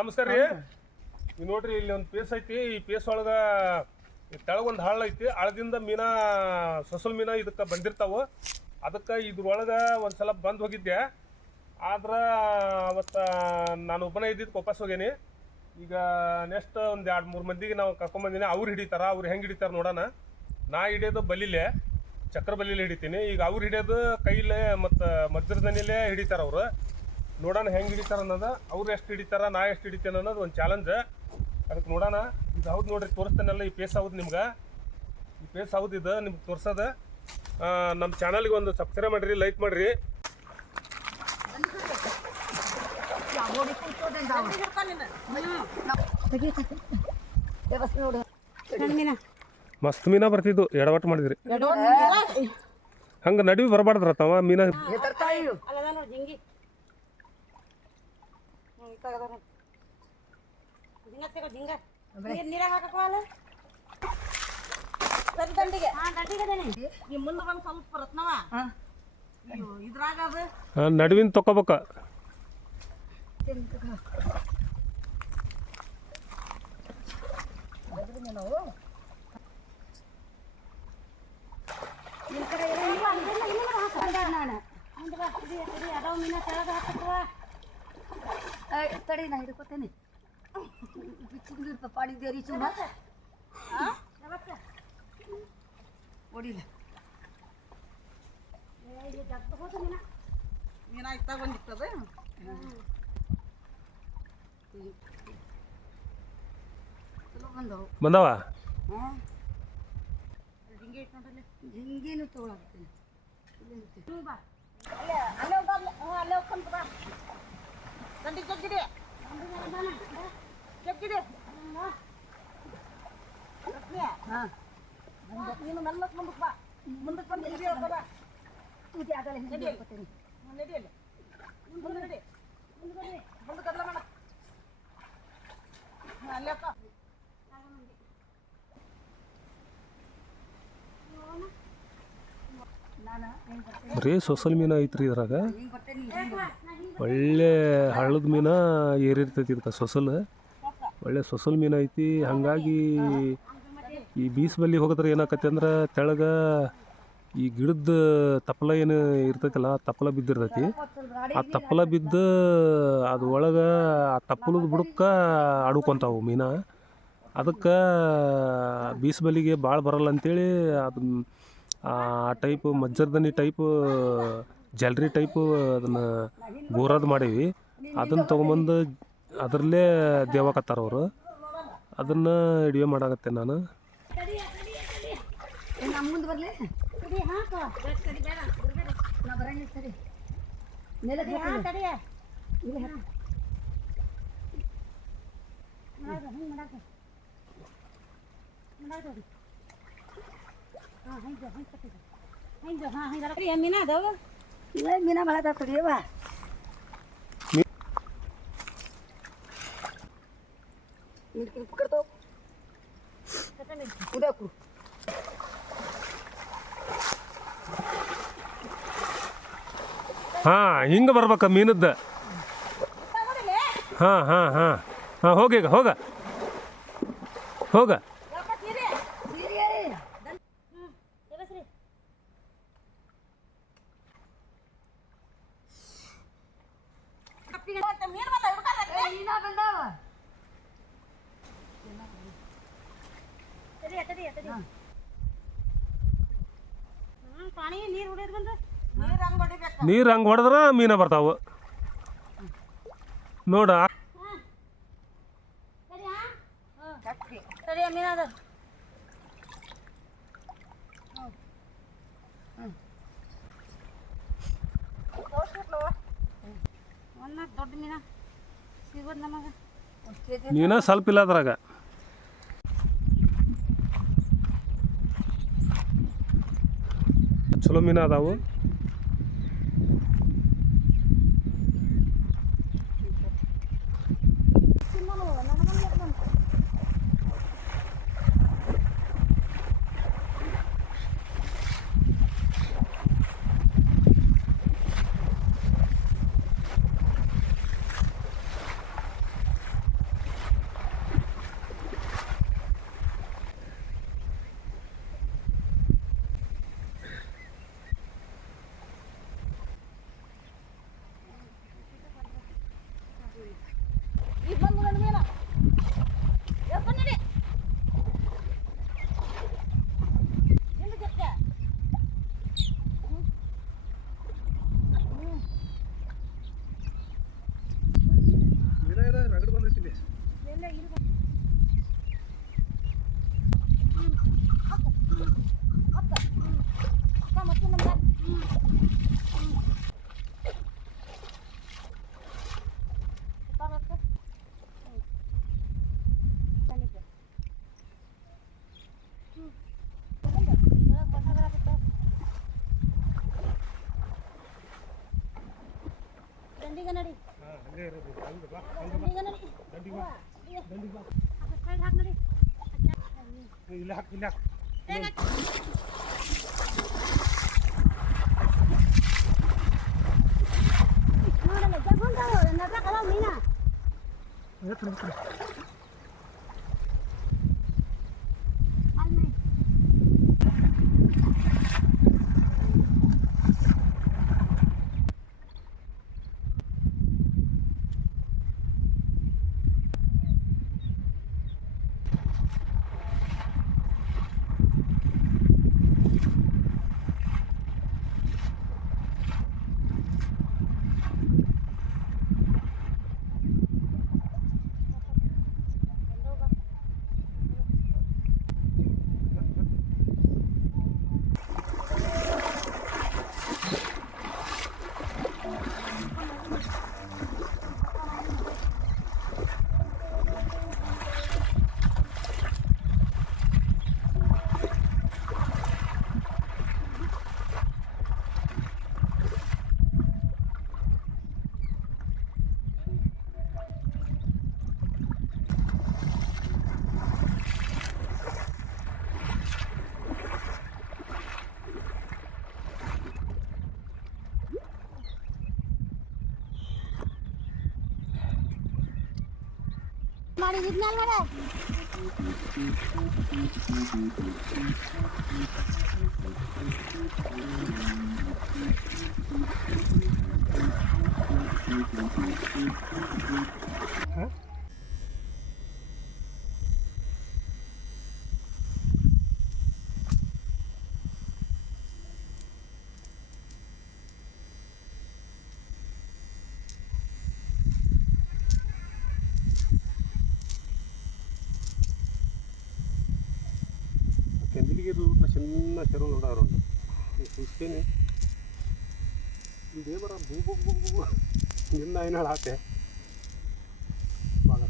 ನಮಸ್ಕಾರ ರೀ. ನೀವು ನೋಡ್ರಿ ಇಲ್ಲಿ ಒಂದು ಪೇಸ್ ಐತಿ. ಈ ಪೇಸ್ ಒಳಗೆ ತೆಳಗೊಂದು ಹಳ್ಳ ಐತಿ. ಹಳ್ಳದಿಂದ ಮೀನಾ ಸೊಸಲ್ ಮೀನಾ ಇದಕ್ಕೆ ಬಂದಿರ್ತಾವೆ. ಅದಕ್ಕೆ ಇದ್ರೊಳಗೆ ಒಂದು ಸಲ ಬಂದು ಹೋಗಿದ್ದೆ. ಆದ್ರೆ ಅವತ್ತು ನಾನು ಒಬ್ಬನೇ ಇದ್ದಿದ್ದು ವಾಪಸ್ ಹೋಗೇನಿ. ಈಗ ನೆಕ್ಸ್ಟ್ ಒಂದು 2-3 ಮಂದಿಗೆ ನಾವು ಕರ್ಕೊಂಬಂದಿನಿ. ಅವ್ರು ಹಿಡಿತಾರ. ಅವ್ರು ಹೆಂಗೆ ಹಿಡಿತಾರೆ ನೋಡೋಣ. ನಾ ಹಿಡಿಯೋದು ಬಲಿಲೆ, ಚಕ್ರ ಬಲಿಲೆ ಹಿಡಿತೀನಿ. ಈಗ ಅವ್ರು ಹಿಡಿಯೋದು ಕೈಲೇ ಮತ್ತು ಮಜ್ಜರದನಿಲೇ ಹಿಡಿತಾರೆ ಅವರು. ನೋಡೋಣ ಹೆಂಗೆ ಹಿಡಿತಾರೆ ಅನ್ನೋದು. ಅವ್ರು ಎಷ್ಟು ಹಿಡಿತಾರ, ನಾ ಎಷ್ಟು ಹಿಡಿತೇನೆ ಅನ್ನೋದು ಒಂದು ಚಾಲೆಂಜ್. ಅದಕ್ಕೆ ನೋಡೋಣ. ಇದು ಹೌದು ನೋಡ್ರಿ, ತೋರಿಸ್ತೇನೆಲ್ಲ. ಈ ಪೇಸ್ ಹೌದು ನಿಮ್ಗೆ. ಈ ಪೇಸ್ ಹೌದು ಇದು ನಿಮ್ಗೆ ತೋರ್ಸೋದು. ನಮ್ಮ ಚಾನಲ್ಗೆ ಒಂದು ಸಬ್ಸ್ಕ್ರೈಬ್ ಮಾಡಿರಿ, ಲೈಕ್ ಮಾಡಿರಿ. ಮಸ್ತ್ ಮೀನಾ ಬರ್ತಿದ್ದು. ಎಡವಟ್ಟು ಮಾಡಿದ್ರಿ. ಹಂಗೆ ನಡುವೆ ಬರಬಾರ್ದ್ರ ತವ ಮೀನಾ. ನಡುವಿನ ತಕೋಬೇಕ. ತಡಿ ನಾ ಹಿಡ್ಕೊತೇನೆ. ಪಾಡಿದ್ದೇರಿ ಚುಮ್ಮ ಹೊಡಿಲ್ಲ. ಏನಾಯ್ತಾ ಬಂದಿರ್ತದೆ. ಬಂದವ ಹಿಂಗೇನು ತಗೊಳಾಗ್ತೇನೆ. ನೀನು ಮೆಲ್ಲಕ್ಕೆ ಮುಂದಕ್ಕೆ ಬಾ. ಮುಂದಕ್ಕೆ ಬಂದು ನಡಿ ಮುಂದೆ ಕದಲ ಮಾಡ ಅಲ್ಲೇ ಬರೀ ಸೊಸಲ್ ಮೀನು ಐತ್ರಿ ಇದ್ರಾಗ. ಒಳ್ಳೆ ಹಳ್ಳದ ಮೀನ ಏರಿರ್ತೈತಿ ಇದಕ್ಕೆ ಸೊಸಲ್. ಒಳ್ಳೆ ಸೊಸಲ್ ಮೀನು ಐತಿ. ಹಾಗಾಗಿ ಈ ಬೀಸ್ ಬಲ್ಲಿ ಹೋಗಿದ್ರೆ ಏನಾಕತಿ ಅಂದ್ರೆ ತೆಳಗ ಈ ಗಿಡದ ತಪ್ಪಲ ಏನು ಇರ್ತೈತಲ್ಲ, ತಪ್ಪಲ ಬಿದ್ದಿರ್ತೈತಿ. ಆ ತಪ್ಪಲ ಬಿದ್ದು ಅದು ಒಳಗೆ ಆ ತಪ್ಪಲದ ಬುಡಕ್ಕೆ ಆಡ್ಕೊಂತಾವು ಮೀನ. ಅದಕ್ಕೆ ಬೀಸ್ ಬಲಿಗೆ ಭಾಳ ಬರಲ್ಲ ಅಂತೇಳಿ ಅದು ಆ ಟೈಪು ಮಜ್ಜರ್ದನಿ ಟೈಪು ಜಲ್ರಿ ಟೈಪು ಅದನ್ನು ಗೋರದು ಮಾಡೀವಿ. ಅದನ್ನು ತೊಗೊಂಬಂದು ಅದರಲ್ಲೇ ದೇವಕತ್ತಾರ ಅವರು. ಅದನ್ನು ಹಿಡಿಯೋ ಮಾಡಾಕತ್ತೆ ನಾನು. ಮುಂದೆ ಬರಲಿ ನಾ ಬರಂಗಿ ಸರಿ ನೆಲಕ್ಕೆ ಮೀನಾ ಭಾಳ ತಡಿಯವ. ಪಕಡ್ತಾವ ಉದಾಕು. ಹಾಂ, ಹಿಂಗೆ ಬರ್ಬೇಕ ಮೀನದ್ದು. ಹಾಂ ಹಾಂ ಹಾಂ ಹಾಂ ಹೋಗೀಗ ಹೋಗ ಹೋಗ. ನೀರು ಹಂಗೆ ಹೊಡೆದ್ರೆ ಮೀನ ಬರ್ತಾವೆ ನೋಡ. ದೊಡ್ಡ ಮೀನ ಸಿಗೋದು ನಮಗೆ. ಮೀನ ಸ್ವಲ್ಪ ಇಲ್ಲ ಅದ್ರಾಗ. ಚಲೋ ಮೀನ ಅದಾವು. ಸೈಡ್ ಹಾಕಿ ನೋಡಿ ಇಲ್ಲಿ ಹಾಕಿ ಇಲ್ಲಿ ಹಾಕಿ ನೋಡಲ್ಲ ಜಗೊಂಡಾವ ನಡ್ರಕಲ್ಲ ಮೀನಾ ಮಾಡಿ ಇದ್ಮೇಲೆ ಮಾಡ ಕೆಂದಿಲಿಗೆ ರೂಟ್ನ చిన్న చెరువులు ఉన్నాయి రెండు చూస్తేనే ఇదేమరా బూబు బూబు నిన్న అయినాడు ఆటే బాగా